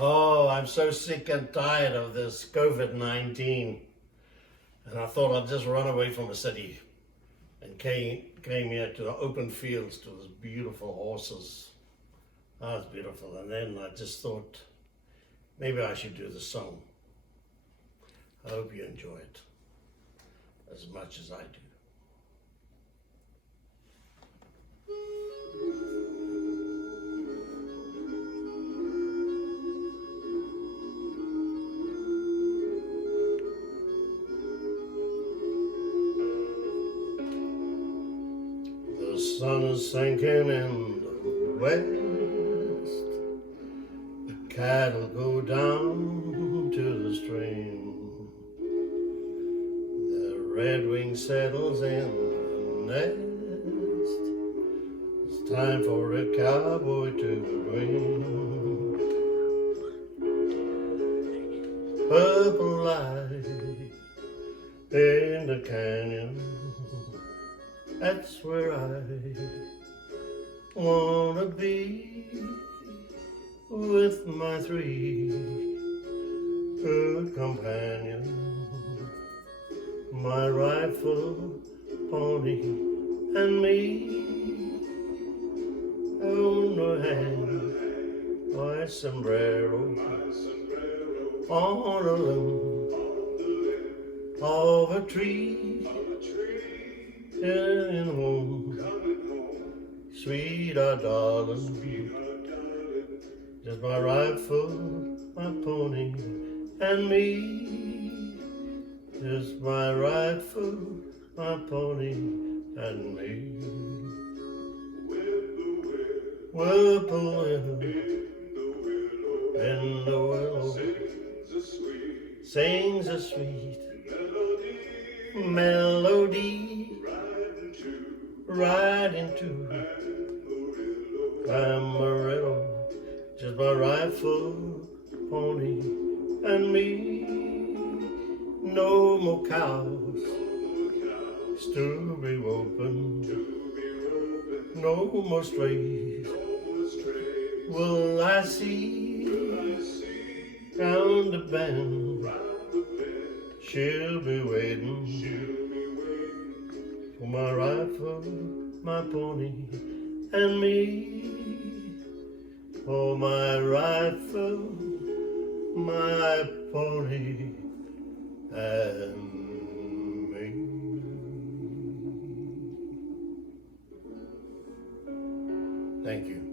Oh, I'm so sick and tired of this COVID-19. And I thought I'd just run away from the city and came here to the open fields to those beautiful horses. Oh, it's beautiful. And then I just thought maybe I should do the song. I hope you enjoy it as much as I do. The sun is sinking in the west. The cattle go down to the stream. The redwing settles in the nest. It's time for a cowboy to dream. Purple light in the canyon, that's where I wanna be, with my three good companions, my rifle, pony, and me. On the hand, my sombrero, on a limb of a tree, in home, sweet our darling, just my rifle, my pony, and me. Just my rifle, my pony, and me. Whirlpool in the willow sings a sweet melody, right into Amarillo. Just my rifle, pony, and me. No more cows to be open, no more strays will I see. Round the bend, she'll be waiting for my rifle, my pony, and me. For my rifle, my pony, and me. Thank you.